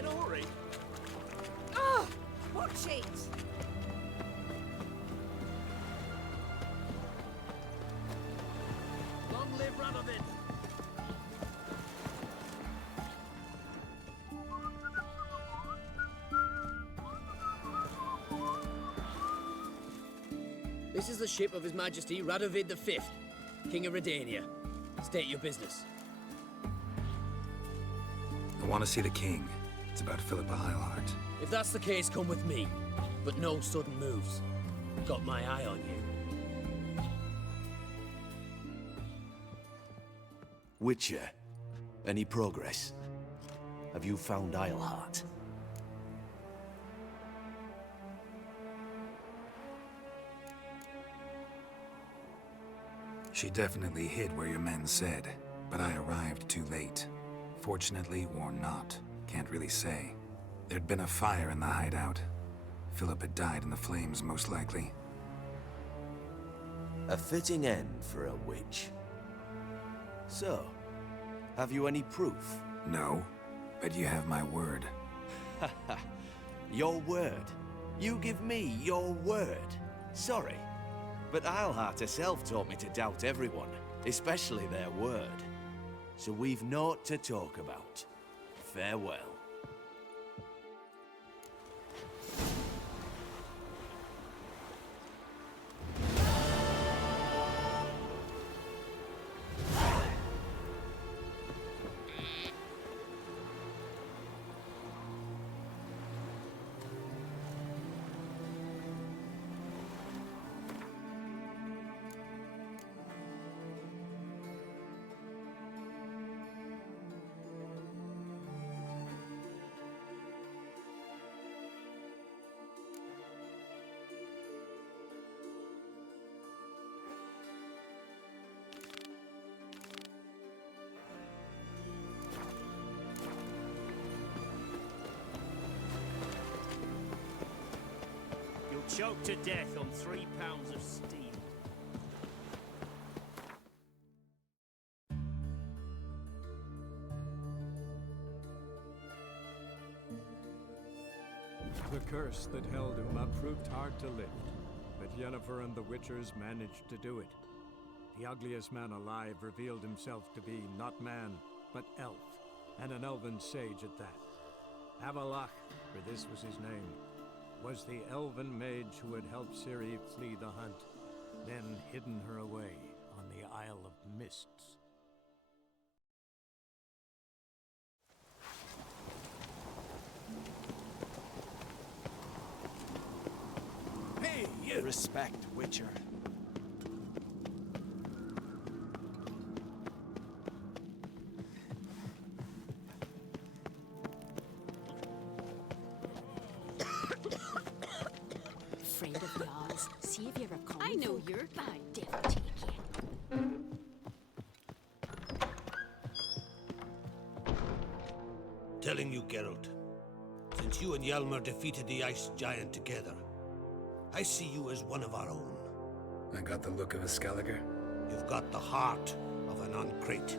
in a hurry. Ah! Watch it! Long live Radovid! This is the ship of His Majesty Radovid V, King of Redania. State your business. I want to see the king. It's about Philippa Eilhart. If that's the case, come with me. But no sudden moves. Got my eye on you. Witcher, any progress? Have you found Eilhart? She definitely hid where your men said, but I arrived too late. Fortunately or not, can't really say. There'd been a fire in the hideout. Philip had died in the flames, most likely. A fitting end for a witch. So, have you any proof? No, but you have my word. Your word? You give me your word? Sorry, but Eilhart herself taught me to doubt everyone, especially their word. So we've naught to talk about. Farewell. Choked to death on 3 pounds of steam. The curse that held Uma proved hard to lift, but Yennefer and the Witchers managed to do it. The ugliest man alive revealed himself to be not man, but elf, and an elven sage at that. Avalach, for this was his name, was the elven mage who had helped Ciri flee the hunt, then hidden her away on the Isle of Mists. Hey, you! Respect, Witcher. Friend of yours, savior of common I know folk. your I kind. devil take you. Telling you, Geralt, since you and Hjalmar defeated the Ice Giant together, I see you as one of our own. I got the look of a Skelliger. You've got the heart of an Uncrate.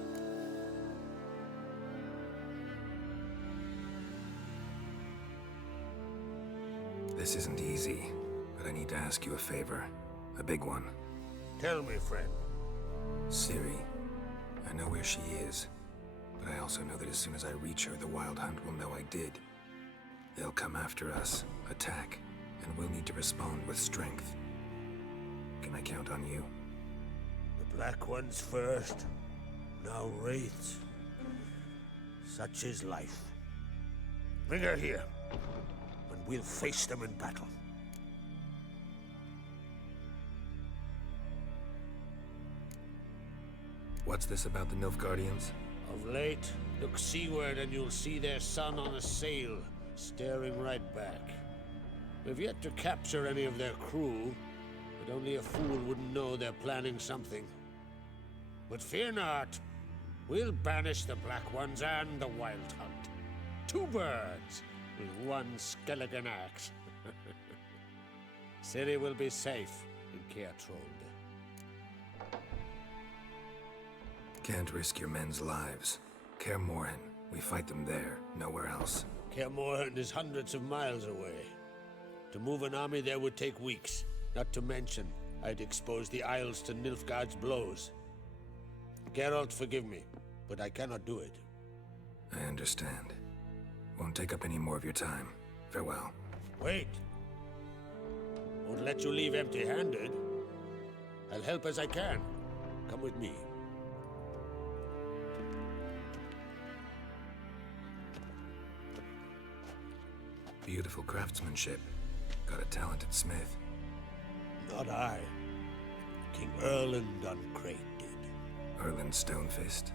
This isn't easy, but I need to ask you a favor. A big one. Tell me, friend. Ciri, I know where she is, but I also know that as soon as I reach her, the Wild Hunt will know I did. They'll come after us, attack, and we'll need to respond with strength. Can I count on you? The Black Ones first, now Wraiths. Such is life. Bring her here, and we'll face them in battle. What's this about the Nilfgaardians? Of late, look seaward and you'll see their sun on a sail, staring right back. We've yet to capture any of their crew, but only a fool wouldn't know they're planning something. But fear not, we'll banish the Black Ones and the Wild Hunt. 2 birds with 1 skeleton axe. Ciri will be safe in Caertrold. Can't risk your men's lives. Kaer Morhen, we fight them there, nowhere else. Kaer Morhen is hundreds of miles away. To move an army there would take weeks. Not to mention, I'd expose the Isles to Nilfgaard's blows. Geralt, forgive me, but I cannot do it. I understand. Won't take up any more of your time. Farewell. Wait! Won't let you leave empty-handed. I'll help as I can. Come with me. Beautiful craftsmanship. Got a talented smith. Not I. King Erland Uncrate did. Erland Stonefist.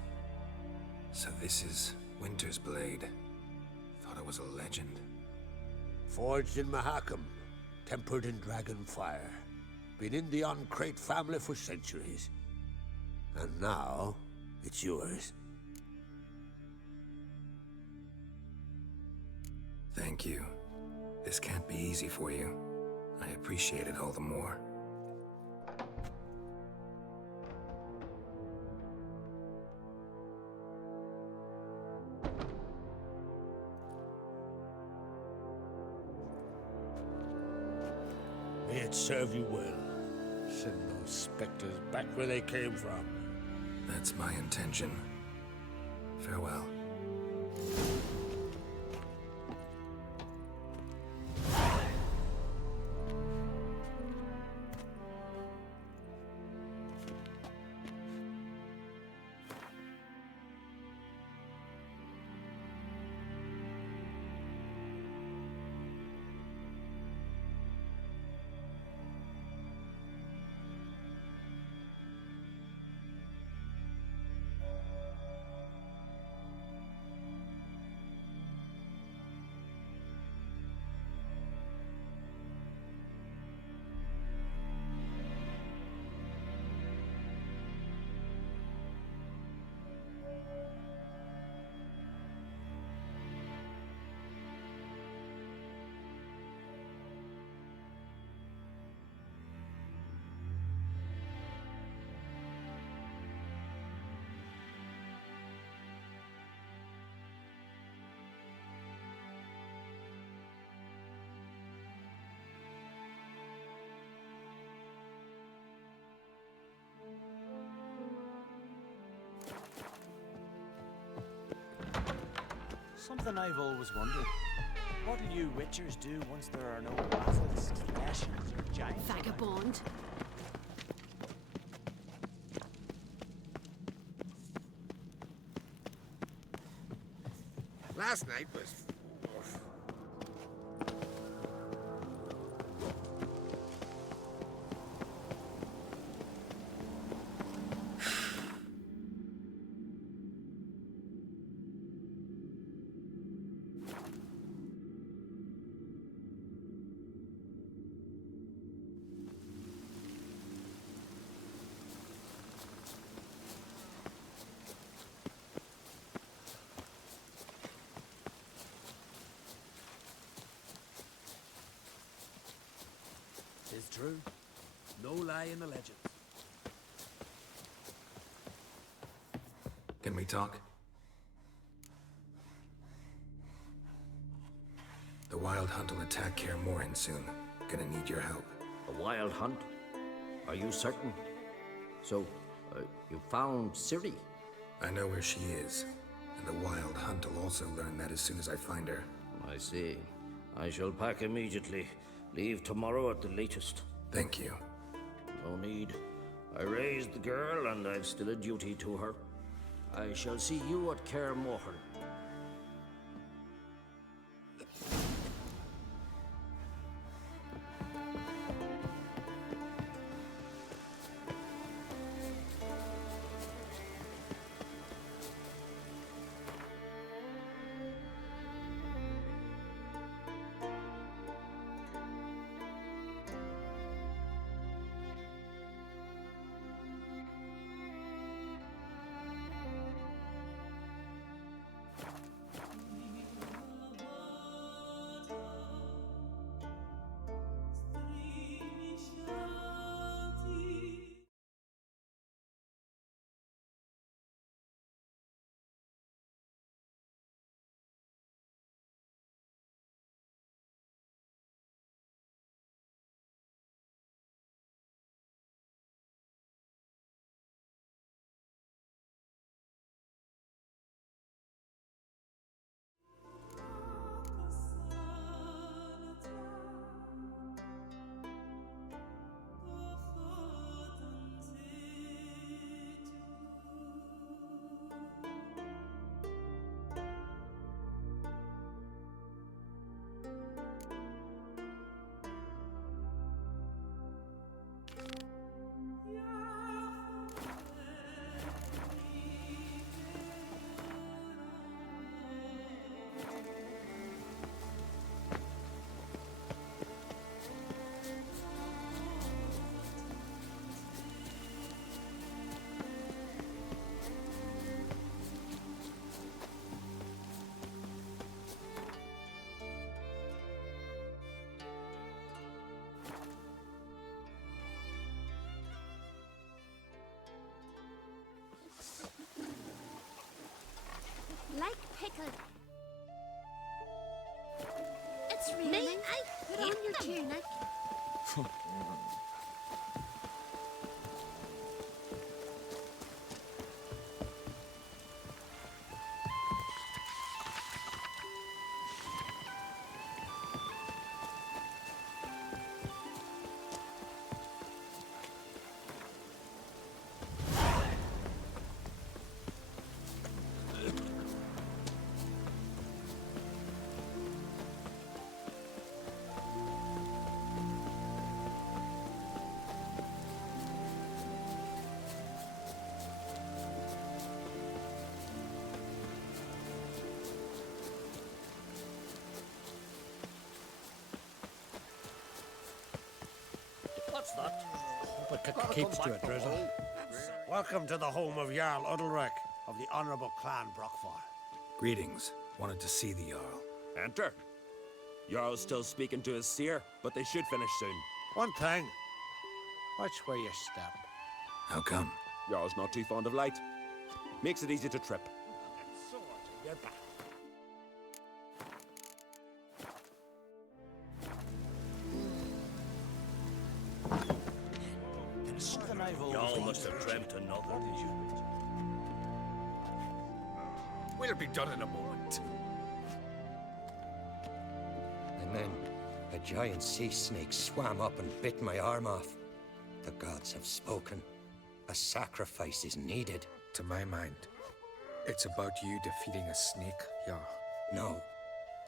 So this is Winter's Blade. Thought it was a legend. Forged in Mahakam, tempered in dragon fire. Been in the Uncrate family for centuries. And now, it's yours. Thank you. This can't be easy for you. I appreciate it all the more. May it serve you well. Send those specters back where they came from. That's my intention. Farewell. Something I've always wondered. What'll you witchers do once there are no basilisk slashers or giants? Vagabond. Last night was... Tis true. No lie in the legend. Can we talk? The Wild Hunt will attack Kaer Morhen soon. Gonna need your help. A wild hunt? Are you certain? So, you found Ciri? I know where she is, and the Wild Hunt will also learn that as soon as I find her. I see. I shall pack immediately. Leave tomorrow at the latest. Thank you. No need. I raised the girl, and I've still a duty to her. I shall see you at Kaer Morhen. like pickled. It's really Me, nice. I Put on hate your them. tunic. What's that? Keeps to it, Drizzle. Welcome to the home of Jarl Udalrek of the Honourable Clan Brockfar. Greetings. Wanted to see the Jarl. Enter. Jarl's still speaking to his seer, but they should finish soon. One thing. Watch where you step. How come? Jarl's not too fond of light. Makes it easy to trip. You're back. Something I've Y'all always must have dreamt another. We'll be done in a moment. And then a giant sea snake swam up and bit my arm off. The gods have spoken. A sacrifice is needed. To my mind, it's about you defeating a snake, yeah. No,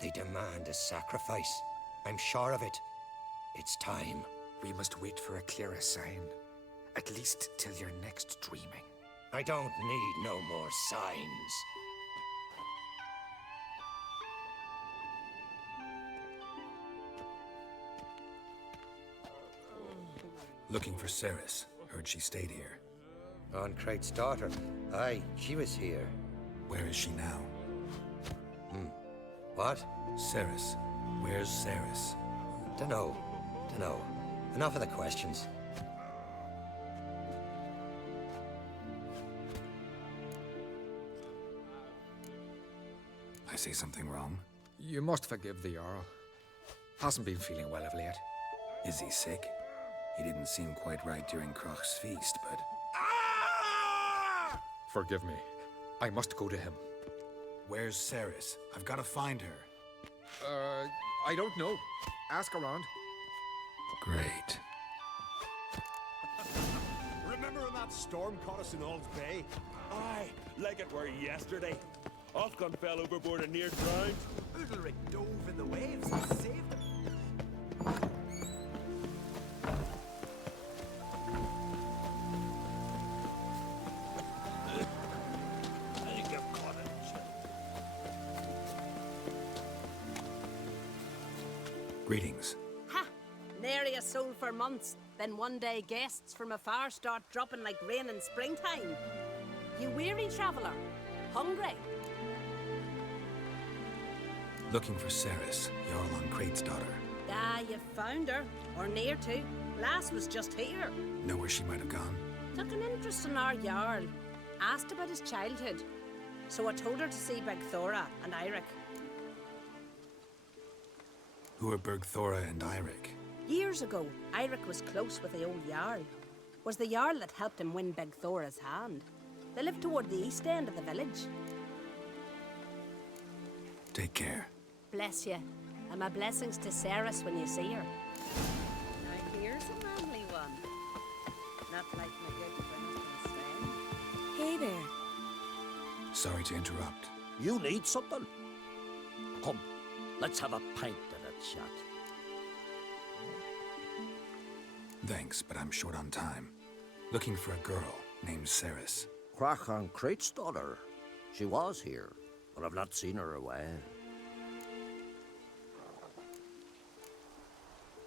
they demand a sacrifice. I'm sure of it. It's time. We must wait for a clearer sign. At least till your next dreaming. I don't need no more signs. Looking for Ceres. Heard she stayed here. On Crate's daughter. Aye, she was here. Where is she now? What? Ceres. Where's Ceres? Dunno. Enough of the questions. I say something wrong? You must forgive the Jarl. Hasn't been feeling well of late. Is he sick? He didn't seem quite right during Kroch's feast, but... Forgive me. I must go to him. Where's Ceres? I've got to find her. I don't know. Ask around. Great. Remember when that storm caught us in Ald's Bay? Aye, like it were yesterday. Ofcon fell overboard and near drowned. Udalric dove in the waves and saved him. Greetings. Ha! Nary a soul for months. Then one day guests from afar start dropping like rain in springtime. You weary traveller? Hungry? Looking for Ceres, Jarl on Crate's daughter. Ah, you've found her. Or near to. Lass was just here. Know where she might have gone? Took an interest in our Jarl. Asked about his childhood. So I told her to see Bergthora and Eirik. Who are Bergthora and Eirik? Years ago, Eirik was close with the old Jarl. Was the Jarl that helped him win Bergthora's hand. They lived toward the east end of the village. Take care. Bless you. And my blessings to Ceres when you see her. Now here's a manly one. Not like my good friend Sven. Hey there. Sorry to interrupt. You need something? Come, let's have a pint and a chat. Thanks, but I'm short on time. Looking for a girl named Ceres. Crach on Crate's daughter. She was here, but I've not seen her a while.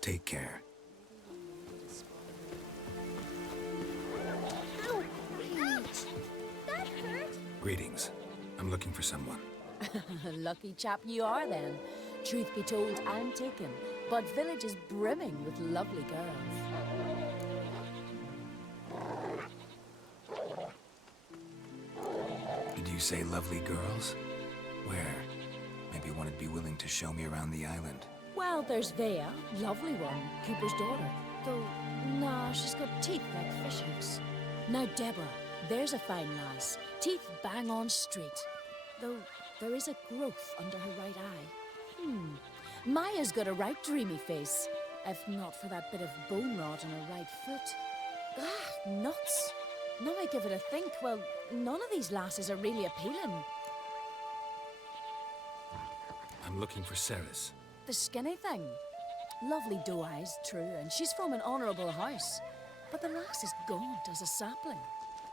Take care. Ow! Ouch! That hurt! Greetings. I'm looking for someone. Lucky chap you are then. Truth be told, I'm taken, but village is brimming with lovely girls. Did you say lovely girls? anyone would be willing to show me around the island. Well, there's Vea, lovely one, Cooper's daughter. Though, nah, she's got teeth like fish hooks. Now Deborah, there's a fine lass. Teeth bang on straight. Though, there is a growth under her right eye. Maya's got a right dreamy face. If not for that bit of bone rot in her right foot. Ah, nuts. Now I give it a think, well, none of these lasses are really appealing. I'm looking for Ceres. The skinny thing. Lovely doe eyes, true, and she's from an honourable house. But the lass is gaunt as a sapling.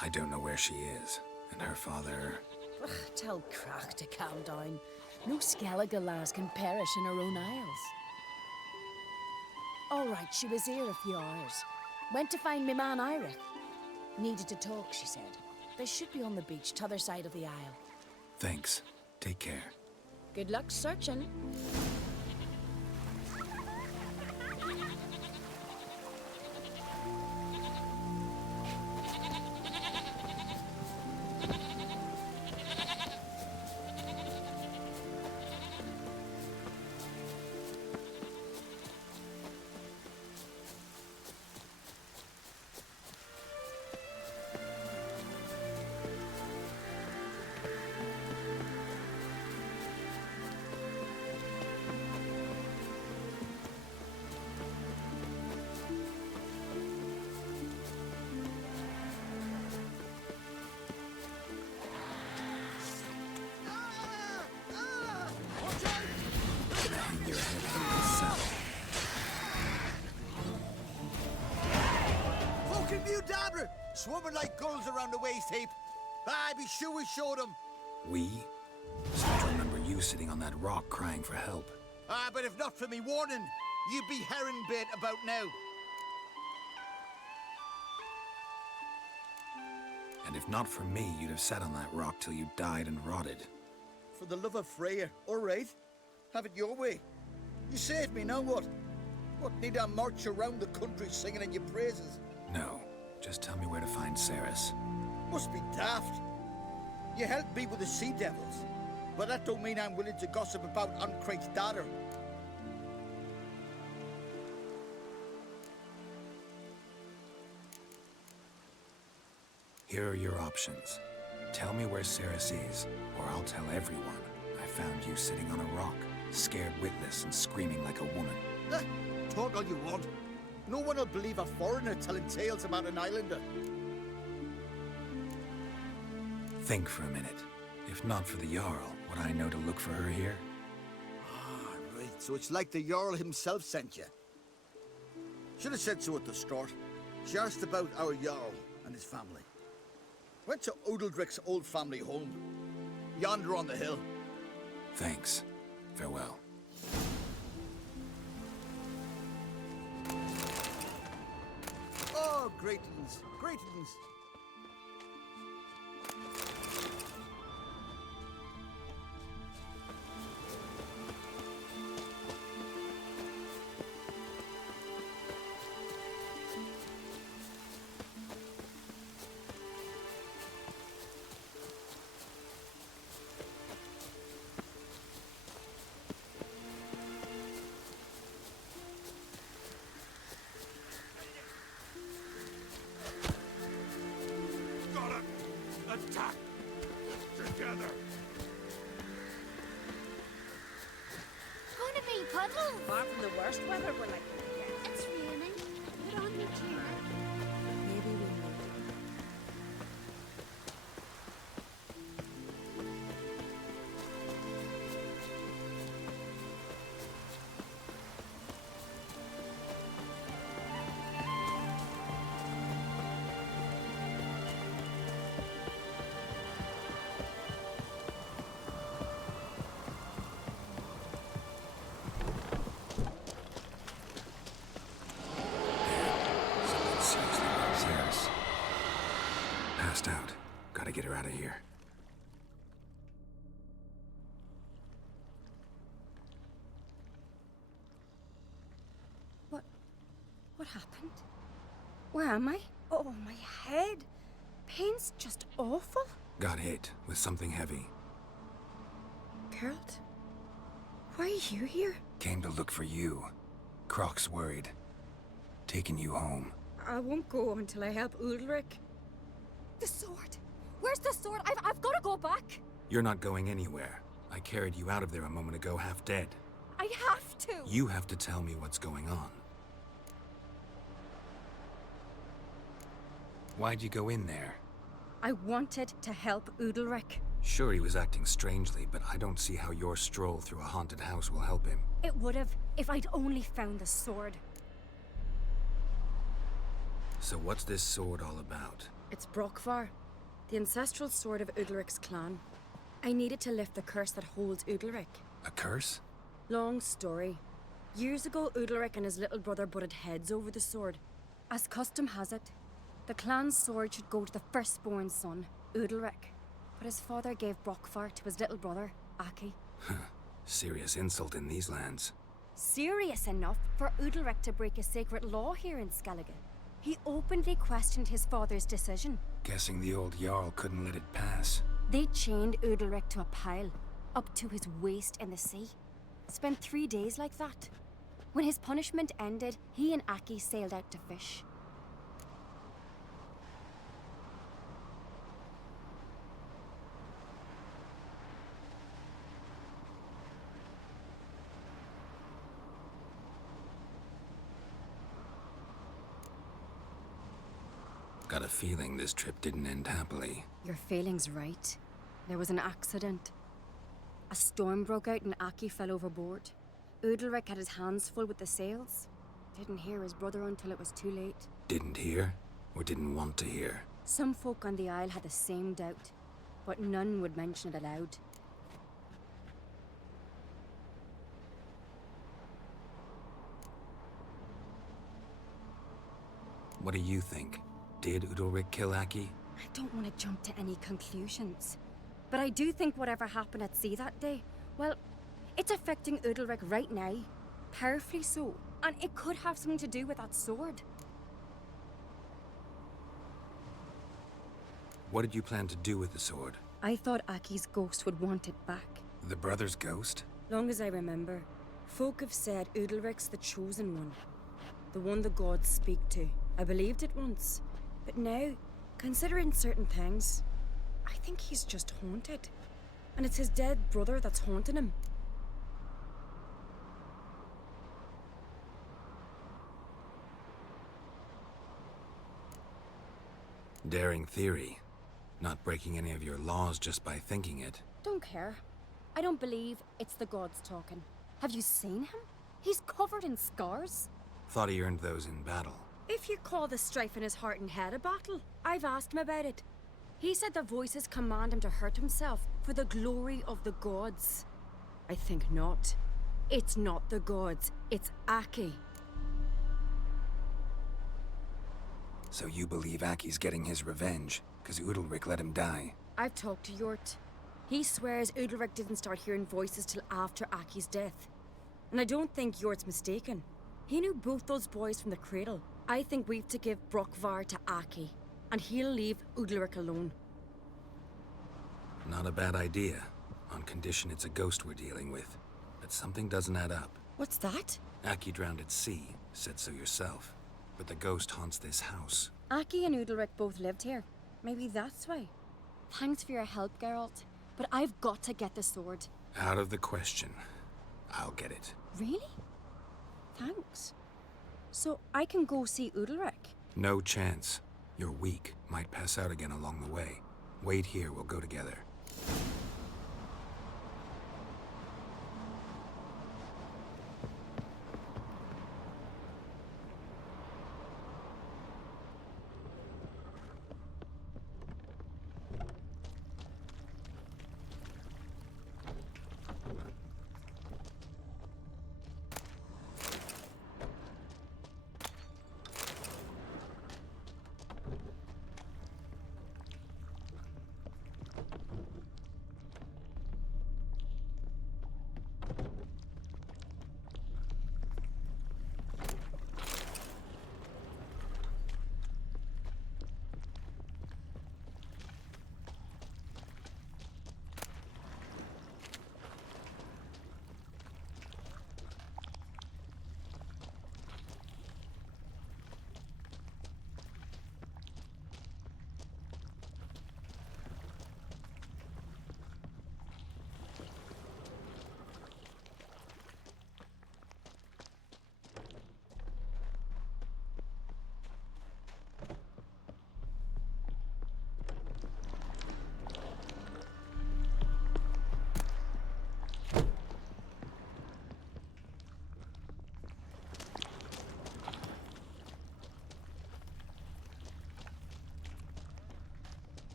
I don't know where she is, and her father... Ugh, tell Crack to calm down. No Skellige lass can perish in her own isles. All right, she was here a few hours. Went to find me man Irith. Needed to talk, she said. They should be on the beach, t'other side of the isle. Thanks. Take care. Good luck searching. Swimming like gulls around the waist heap. I be sure we showed them. We? Seem to remember you sitting on that rock crying for help. But if not for me warning, you'd be herring bait about now. And if not for me, you'd have sat on that rock till you died and rotted. For the love of Freya, all right. Have it your way. You saved me, now what? What, need I march around the country singing in your praises? No. Just tell me where to find Ceres. Must be daft. You helped me with the sea devils, but that don't mean I'm willing to gossip about Uncrate's daughter. Here are your options. Tell me where Ceres is, or I'll tell everyone I found you sitting on a rock, scared witless and screaming like a woman. Talk all you want. No one will believe a foreigner telling tales about an islander. Think for a minute. If not for the Jarl, would I know to look for her here? Ah, right. So it's like the Jarl himself sent you. Should have said so at the start. She asked about our Jarl and his family. Went to Odeldrick's old family home. Yonder on the hill. Thanks. Farewell. Oh, greetings, greetings. Attack! Together! Gonna be puddles. Far from the worst weather we're likely to get. It's raining. Put on your tunic. Maybe we will. Ceres. Passed out. Gotta get her out of here. What happened? Where am I? Oh, my head. Pain's just awful. Got hit with something heavy. Geralt? Why are you here? Came to look for you. Croc's worried. Taking you home. I won't go until I help Ulrich. The sword! Where's the sword? I've got to go back! You're not going anywhere. I carried you out of there a moment ago, half dead. I have to! You have to tell me what's going on. Why'd you go in there? I wanted to help Ulrich. Sure, he was acting strangely, but I don't see how your stroll through a haunted house will help him. It would have if I'd only found the sword. So what's this sword all about? It's Brokvar, the ancestral sword of Udalric's clan. I needed to lift the curse that holds Udalric. A curse? Long story. Years ago, Udalric and his little brother butted heads over the sword. As custom has it, the clan's sword should go to the firstborn son, Udalric. But his father gave Brokvar to his little brother, Aki. Serious insult in these lands. Serious enough for Udalric to break a sacred law here in Skellige. He openly questioned his father's decision. Guessing the old Jarl couldn't let it pass. They chained Udalric to a pile, up to his waist in the sea. Spent 3 days like that. When his punishment ended, he and Aki sailed out to fish. Got a feeling this trip didn't end happily. Your feeling's right. There was an accident. A storm broke out and Aki fell overboard. Udalric had his hands full with the sails. Didn't hear his brother until it was too late. Didn't hear? Or didn't want to hear? Some folk on the Isle had the same doubt, but none would mention it aloud. What do you think? Did Udalric kill Aki? I don't want to jump to any conclusions. But I do think whatever happened at sea that day, well, it's affecting Udalric right now. Powerfully so. And it could have something to do with that sword. What did you plan to do with the sword? I thought Aki's ghost would want it back. The brother's ghost? Long as I remember, folk have said Udalric's the chosen one. The one the gods speak to. I believed it once. But now, considering certain things, I think he's just haunted. And it's his dead brother that's haunting him. Daring theory. Not breaking any of your laws just by thinking it. Don't care. I don't believe it's the gods talking. Have you seen him? He's covered in scars. Thought he earned those in battle. If you call the strife in his heart and head a battle, I've asked him about it. He said the voices command him to hurt himself for the glory of the gods. I think not. It's not the gods, it's Aki. So you believe Aki's getting his revenge, because Udalric let him die? I've talked to Yort. He swears Udalric didn't start hearing voices till after Aki's death. And I don't think Yort's mistaken. He knew both those boys from the cradle. I think we've to give Brokvar to Aki, and he'll leave Udalric alone. Not a bad idea, on condition it's a ghost we're dealing with. But something doesn't add up. What's that? Aki drowned at sea, said so yourself. But the ghost haunts this house. Aki and Udalric both lived here. Maybe that's why. Thanks for your help, Geralt. But I've got to get the sword. Out of the question. I'll get it. Really? Thanks. So I can go see Udalric? No chance. You're weak. Might pass out again along the way. Wait here, we'll go together.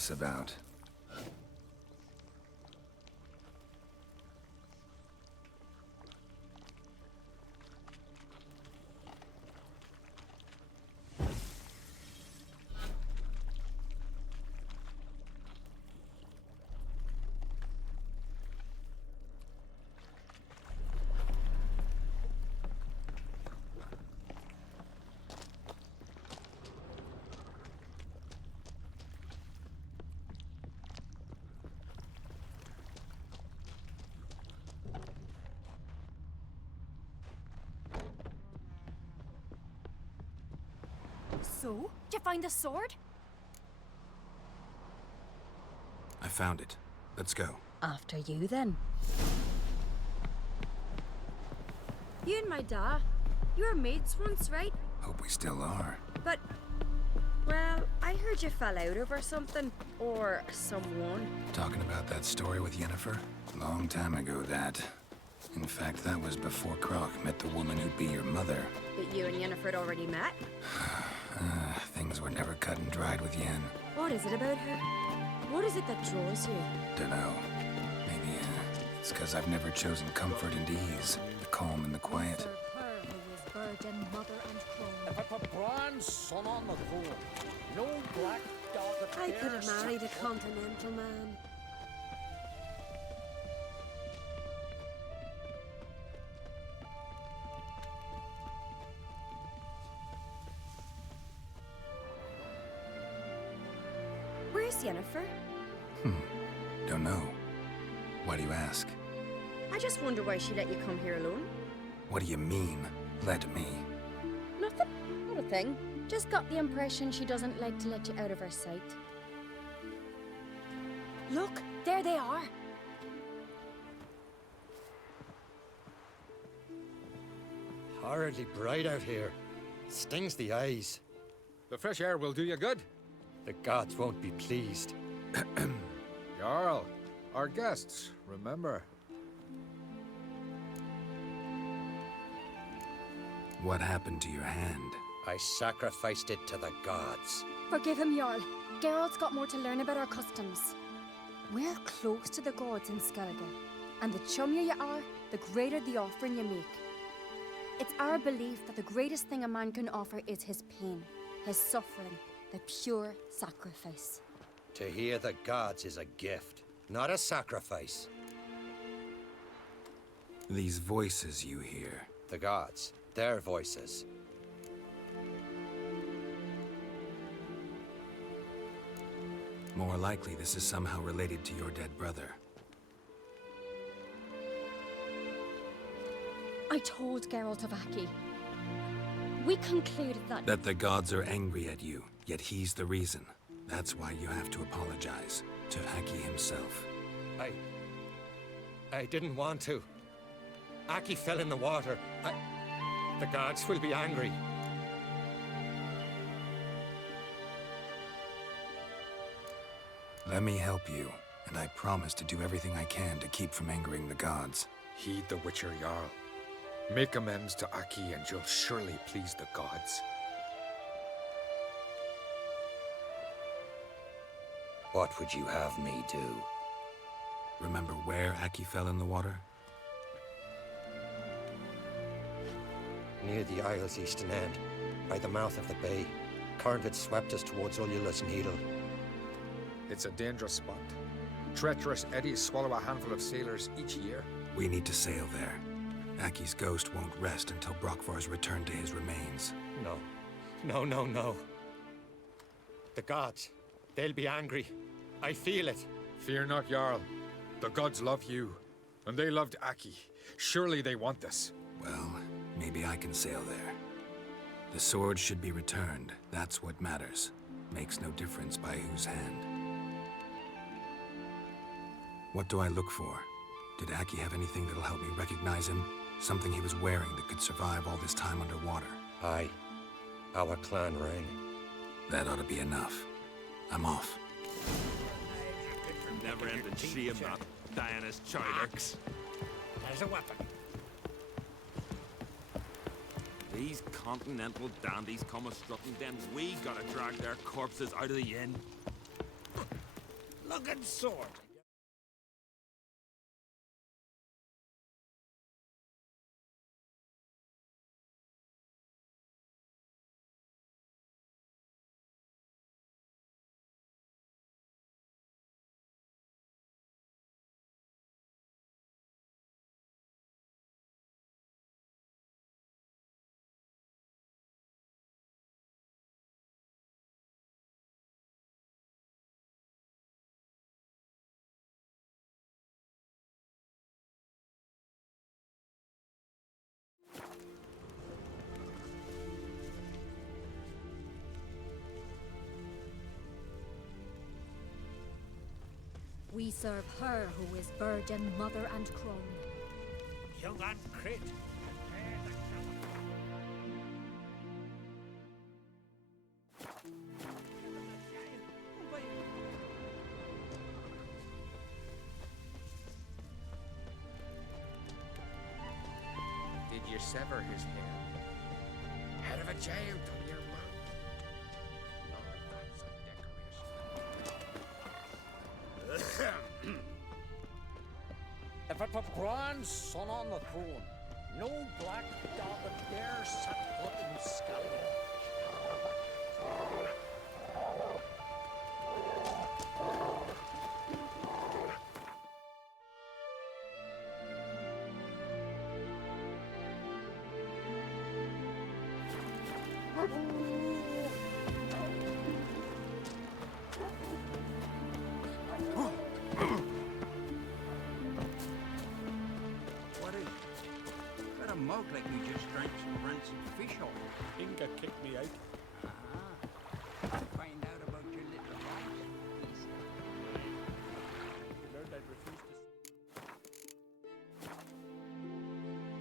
this about? So? Did you find the sword? I found it. Let's go. After you, then. You and my dad, you were mates once, right? Hope we still are. But, well, I heard you fell out over something. Or someone. Talking about that story with Yennefer? Long time ago, that. In fact, that was before Croc met the woman who'd be your mother. But you and Yennefer had already met? Things were never cut and dried with Yen. What is it about her? What is it that draws you? Dunno. Maybe, it's because I've never chosen comfort and ease. The calm and the quiet. Her who was virgin, mother, and crone. If I put bronze sun on the floor, no black dot of I could have married a continental man. Where's Yennefer? Don't know. Why do you ask? I just wonder why she let you come here alone. What do you mean, let me? Nothing. Not a thing. Just got the impression she doesn't like to let you out of her sight. Look, there they are. Horridly bright out here. Stings the eyes. The fresh air will do you good. The gods won't be pleased. Jarl, our guests, remember. What happened to your hand? I sacrificed it to the gods. Forgive him, Jarl. Geralt's got more to learn about our customs. We're close to the gods in Skellige, and the chummier you are, the greater the offering you make. It's our belief that the greatest thing a man can offer is his pain, his suffering, the pure sacrifice. To hear the gods is a gift, not a sacrifice. These voices you hear. The gods, their voices. More likely, this is somehow related to your dead brother. I told Geralt of Aki. We concluded that... That the gods are angry at you, yet he's the reason. That's why you have to apologize to Aki himself. I didn't want to. Aki fell in the water. The gods will be angry. Let me help you, and I promise to do everything I can to keep from angering the gods. Heed the Witcher Jarl. Make amends to Aki and you'll surely please the gods. What would you have me do? Remember where Aki fell in the water? Near the Isle's eastern end, by the mouth of the bay. Current had swept us towards Ullula's Needle. It's a dangerous spot. Treacherous eddies swallow a handful of sailors each year. We need to sail there. Aki's ghost won't rest until Brokvar's returned to his remains. No. No. The gods, they'll be angry. I feel it. Fear not, Jarl. The gods love you, and they loved Aki. Surely they want this. Well, maybe I can sail there. The sword should be returned. That's what matters. Makes no difference by whose hand. What do I look for? Did Aki have anything that'll help me recognize him? Something he was wearing that could survive all this time underwater? Aye. Our clan ring. That ought to be enough. I'm off. Never-ending shame, that Diana's child. Axe. There's a weapon. These continental dandies come a strutting, then we gotta drag their corpses out of the inn. dogged sword. We serve her who is virgin, mother, and crone. Young and crit. Did you sever his head? Head of a giant on your mount. Lord, that's a decoration. If it were Bran's son on the throne, no black dog would dare set foot in Skellige. What is it? Got a mug like you just drank some rancid fish off. Inga kicked me out.